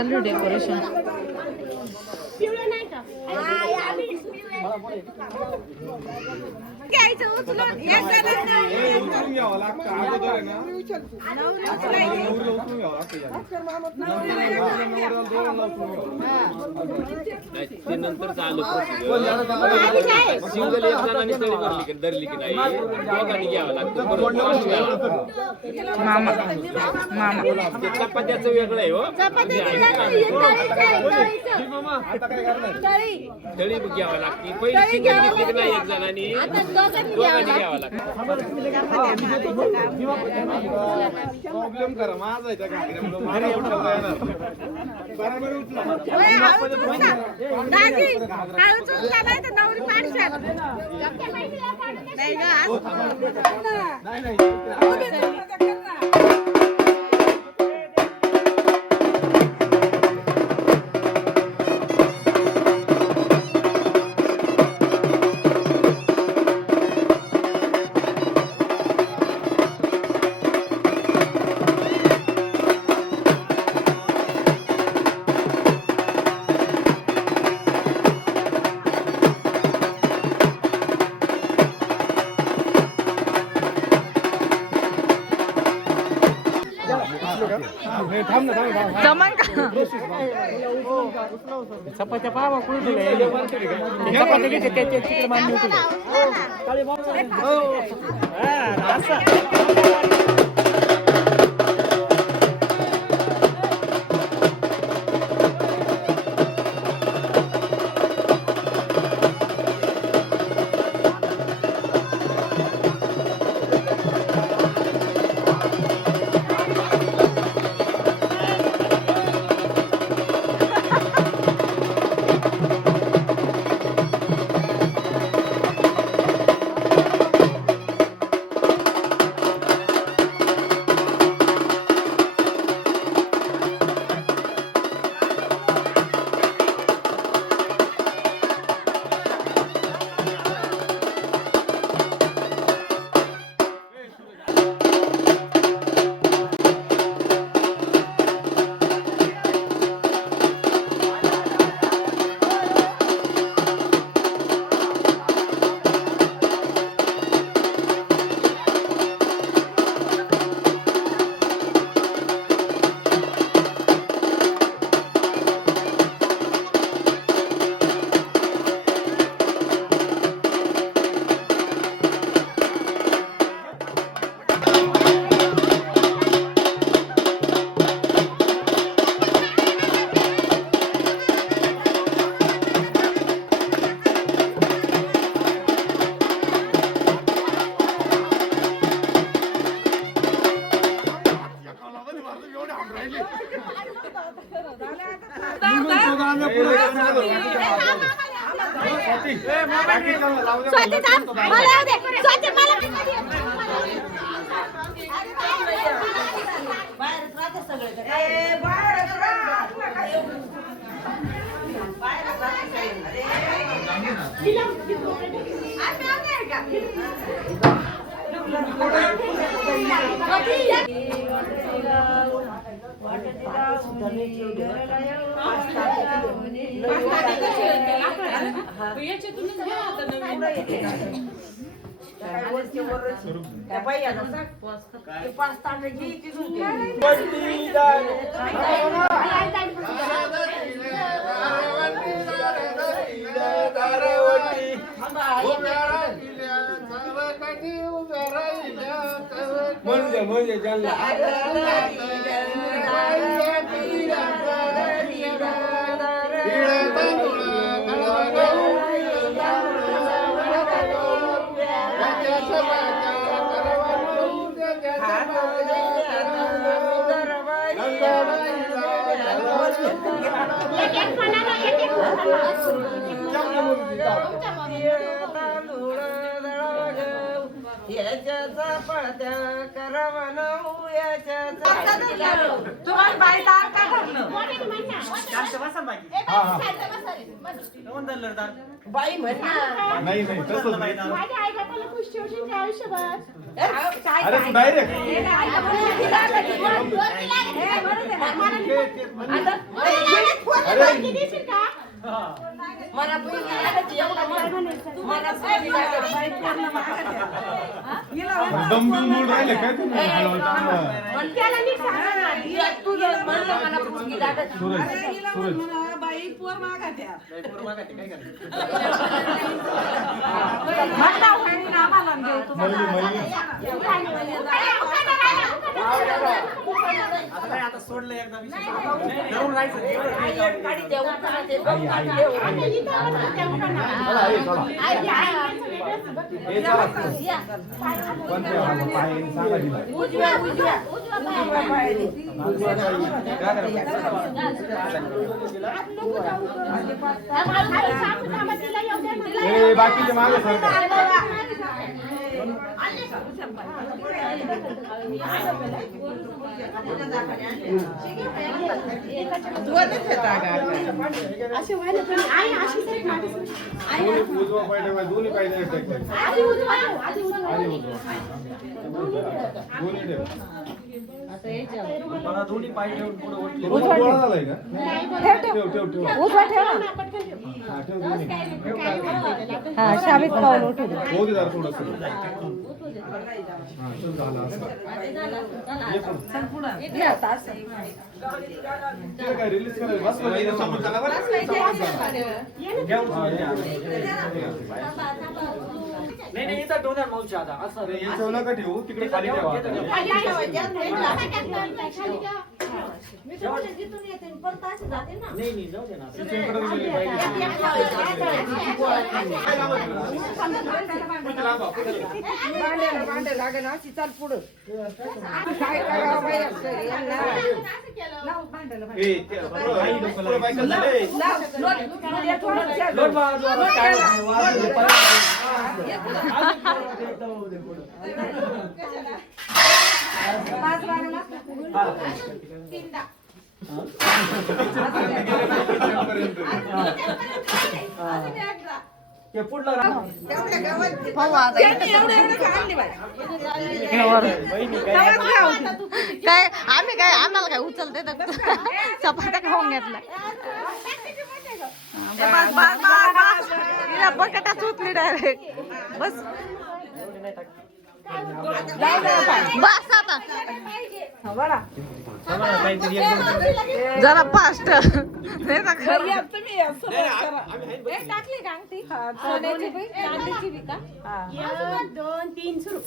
चालू डेकोरेशन. ते नंतर चालू सिंगल एक जणांनी तळी भरली की धरली की नाही दोघांनी घ्यावं लागतं. मामा मामा ते चपात्याचं वेगळं आहे हो. तळी घ्यावं लागते. पहिली सिंगल घेतली की नाही एक जणांनी दोघांनी घ्यावं लागतं. प्रॉब्लेम करा माझा आहे त्या कार्यक्रमाला. मला उठवता येणार जमन का चपात्या पावा कुठे दिले चपात्या घेते त्याचे तिकडे मान्य म्हणजे याच्याचा पत्या करवणू याच्याचा तुम्हाला बाई दार का भरणं बाई म्हणा नाही नाही तसंच नाही. माझ्या आई बापाला खुश ठेवशील आयुष्यभर. अरे तू डायरेक्ट बाकी देशील का? मला दम बिम मूड राहिले काय तुम्ही त्याला नीट सांगा ना. तुझं म्हणलं मला मुलगी लागत. सूरज सूरज मल्ली मल्ली आता सोडलं एकदा धरून राहायचं गाडी देऊन चालते. आता इथं बघा, त्या मुलांना. चला हे चला आई, आई, माणसं वेगळंच बघ. हे चला कोणत्या पाय सांगा तिला उजव्या उजव्या उजव्या पायाने. ए बाकीचे मागे सरका असे व्हायला पण आई अशीच आहे माझ्यासोबत. उजवा पाय ठेवा दोन्ही पाय नाही टाकायचे आधी उजवा, आधी उजवा. आणि उजवा दोन्ही ठेव मला दोन्ही पाय ठेवून पुढे ओढले. उजवा गोळा झालाय का ठेव ठेव ठेव उजवा ठेवा ना, पटकन ठेव. हा ठेव दोन्ही हा शाबित पाऊल उठू दे होऊ दे जरा थोडंसं हा चल झालं असं ये पण. ते काय रिलीज करायचं बस ना, इथं समोर चला बरं. नाही नाही इथं डोनर मावशी आता असं अरे, याच्यावर नका ठेवू तिकडे खाली ठेवा आता. खाली ठेवा. मी तुम्हाला जिथून येते परत असे जाते ना. नाही नाही जाऊ दे ना तिकडे गेली पाहिजे. भांडे लागेल अशी चाल पुढं काय करावं बाई असं यांना? ए, ते पुढं बायका झाले. लोट बाजूला काय वाजू दे ते पुढलं राहा काय आम्ही काय आम्हाला काय उचलते चपात्या खाऊन घेतल्या बस बस बस बस हिला बटाटाच उचली डायरेक्ट बस बस आता जरा फास्ट नाही तर खरं दोन तीन सुरू.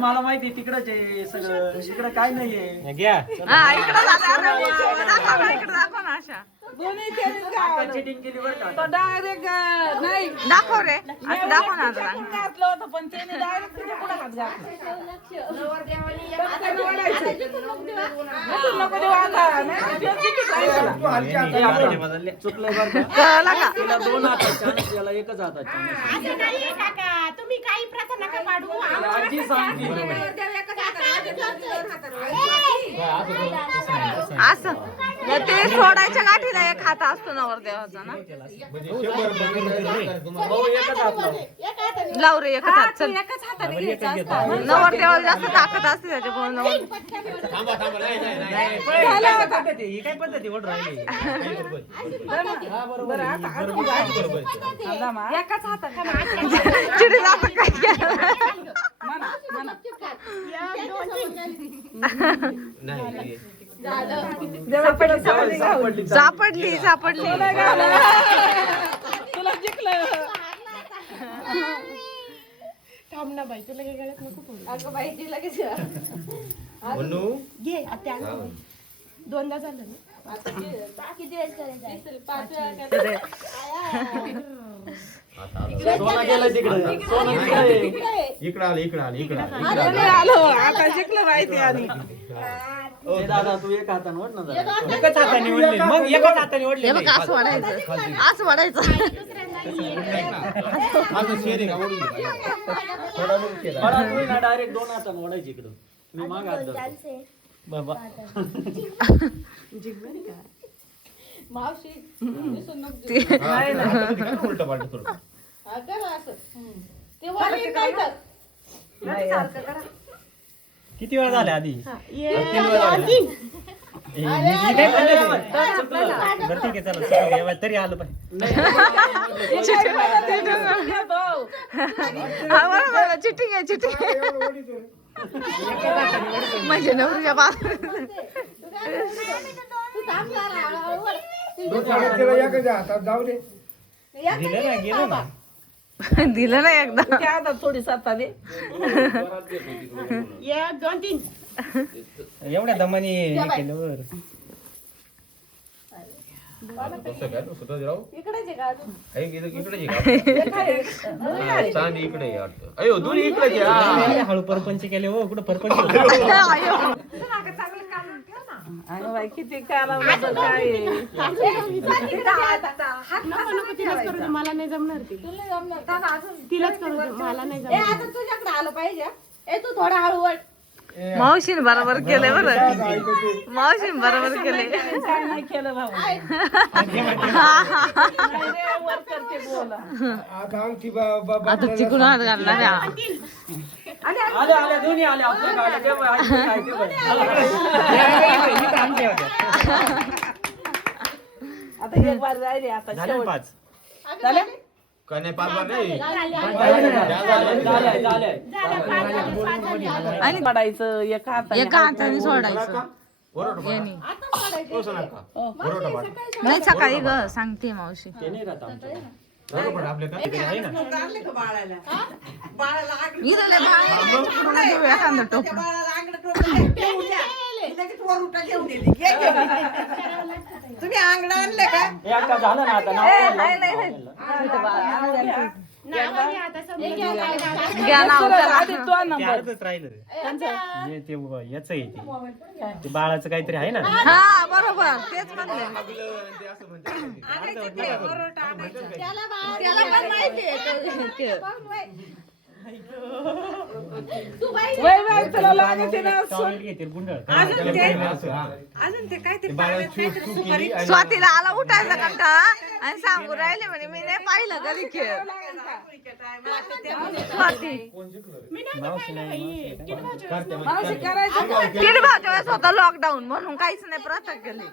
मला माहिती तिकडच आहे सगळं इकडं काय नाहीये हा इकडं झालं दाखव ना इकडं दाखव ना अशा चिटिंग केली बरं का डायरेक्ट नाही दाखव रे असं दाखव ना आता घातलं होतं पण त्याने डायरेक्ट तुझ्या पुढे हात घातला नको देऊ आता नाही तू हलकी हात चुकलंय बरं का कळलं का तिला दोन हाताच्या याला एकच हाताच्या असं नाहीये काका, तुम्ही काही प्रथा नका पाडू. आजी सांगते असं ते सोडायच्या गाठीला एक हात असतो नवरदेवाचा ना भाऊ एकच हात लाव. लाव रे एक हात चल एकाच हाताने घ्यायचं असतं नवरदेवाला जास्त ताकद असते त्याच्यामुळे नवर ही काय पद्धती ओढ राहिली एकाच हाताने चिडी जात काय केलं सापडली सापडली तुला जिंकलं थांब ना बाई, तुला काही गळ्यात नको पडू. अगं बाई ती लगेच घे आता दोनदा झालं ना. किती वेळेस करायचं? सोना गेला तिकडे सोना तिकडे इकडं आलं इकडं आलं इकडं आलं आलो आता जिंकलं माहिती आणि दादा तू एक हाताने ओढ ना जरा. एकच हाताने ओढले मग एकच हाताने ओढले हे बघ असं वाढायचं असं वाढायचं मला तुम्ही ना डायरेक्ट 2 हाताने ओढायची इकडं मी माग हात धरतो. बाबा उलट पालट करू किती वेळा झाले आधी 3 वेळा झाले. बरं ठीक आहे चला सुरू घ्या. तरी आलं पाहिजे हा बरोबर चिटिंग आहे चिटिंग म्हणजे नवरीच्या बाप जाऊ दे दिलं ना गेलं ना दिलं ना एकदा त्या आता थोडी साताने 1 2 3 एवढ्या दमाने हे केलं वर चांदी इकडे अयो दोन्ही इकडे हळू परपंच केले हो कुठं परपंच होतं? अगं बाई किती करावं काय नको तिलाच करू दे मला नाही जमणार ती तिलाच करू दे मला नाही जमणार तुझ्याकडे आलं पाहिजे तू थोडा हळूवळ मावशीने बरोबर केलंय बरं मावशीने बरोबर केलंय काय नाही केलं भाऊ वर करते बोला आता चिकून हात घालणार आहे. आल्या आल्या दोन्ही आल्या आपल्या गाड्या ते बघ, ऐकू काय ते बघ. इथं आमच्या होत्या. आता एक बार राहिले आता झाल्या शेवट 5 झालं काय नाही पाच नाही आणि पडायचं एक हाताने एका हाताने सोडायचं यांनी. नाही सकाळी ग सांगते मावशी ते नाही राहत आमच्या इथं लय बाळ आहे, तिकडून घेऊ एखादं टोपलं. तुम्ही अंगडा आणले का हे आता झालं ना आता नाव नावाने आता समजून घ्या नाव त्याला. आधी तो ते नंबर अर्धच राहिलं रे. हे ते याच आहे ते बाळाचं काहीतरी आहे ना हा बरोबर तेच म्हणले त्याला पण माहिती आहे ते. वय वय तुला लागायचे ना टॉवेल घेतील गुंडळ स्वातीला आला उठायचा कंटाळा आणि सांगू राहिले म्हणे मी नाही पाहिलं कधी खेळ स्वाती मावशी नाही मावशी करायचं किती भावच्या वेळेस होता लॉकडाऊन म्हणून काहीच नाही प्रथा केली.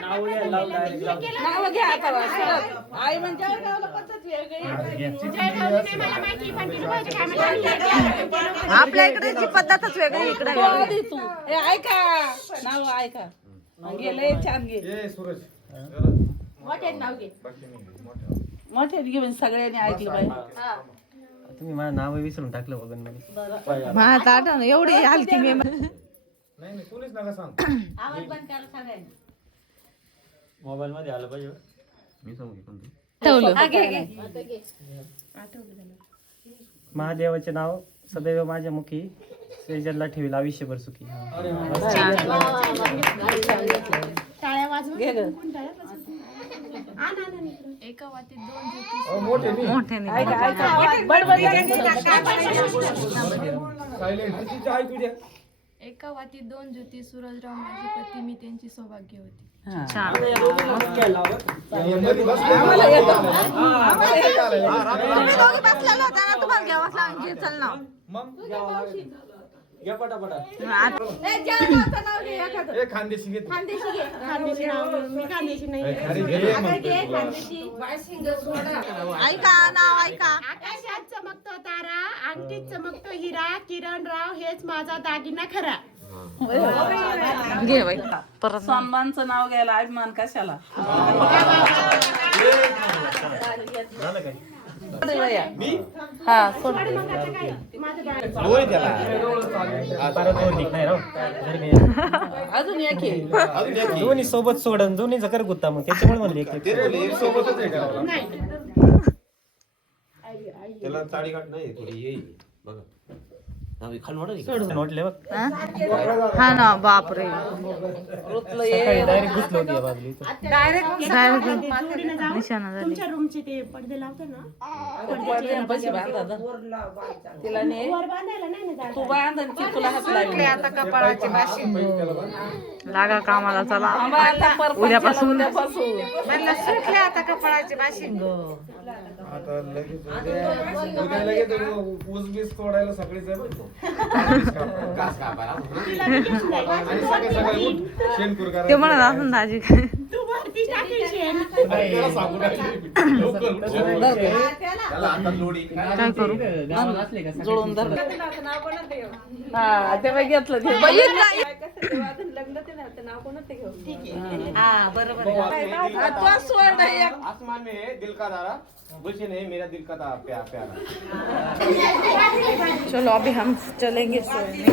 नाव लावून direct लावून. नाव घ्या आता सरळ. आई म्हणजे गावला पद्धत वेगळी मला माहिती पण तिला पाहिजे काय म्हणतात आपल्या इकडेची पद्धतच वेगळी इकडे तो आधी तू ए ऐका नाव ऐका गेले छान गेले मोठे घेऊन सगळ्यांनी ऐकलं पाहिजे तुम्ही माझं नाव विसरून टाकलं बघन म्हणे माझ्या आठवण एवढी हलकी मी मोबाईल मध्ये आलं पाहिजे मी सांगू कोणतं ठेवलं महादेवाचे नाव सदैव माझ्या मुखी श्रीजनला ठेवील आयुष्यभर सुखी. टाळ्या वाजवून गेलं एका वाटीत 2 ज्योती मोठ्याने ऐका ऐका बडबड एका वाटीत 2 ज्योती सूरजराव माझे पती मी त्यांची सौभाग्य होती छान. तुम्ही दोघी बसलेला होता ना तुम्हाला घ्यावंच लागेल घे चल ना घ्या पटापटा खानदेशी घे खानदेशी नाव मी खानदेशी नाही ऐका नाव ऐका आकाशात चमकतो तारा अंगठीत चमकतो हिरा किरणराव हेच माझा दागिना खरा घे बाई परत सन्मानचं नाव घ्यायला अभिमान कशाला झालं काय हा सोड परत दोन निघ नाही राव अजून एक आहे. दोन्ही सोबत सोडन दोन्हीचा कर गुत्ता मग त्याच्यामुळे म्हणले एक त्याला चाळी काढ नाही थोडी येईल बघा नोटले बघ हा ना बापरे डायरेक्ट घुसलो होती या बाजूला इथं. निशाणा झाली तुमच्या रूमचे ते पडदे लावते ना तिला ने वर बांधायला नाही ना जागा. तू बांध आणि ती तुला हात लागली आता कपाळाची बाशिंग लागा कामाला चला आता परत उद्यापासून म्हणलं सुटले आता कपाळाची बाशिंग आता लगेच उद्या लगेच ऊस बीस तोडायला सगळे जण आणि सगळे सगळे शेणकूर ते म्हणत असं दाजी काय तू वरती टाकील शेण. त्याला सांगू टाकली. त्याला आता लोडी काय करू गावाला असले का जुळून धर हा ते बाई घेतलं ते हा बरोबर तो सोड एक आसमान में है दिल का तारा गुलशन है मेरा दिल का प्यारा प्यारा चलो अभी हम चलेंगे सोने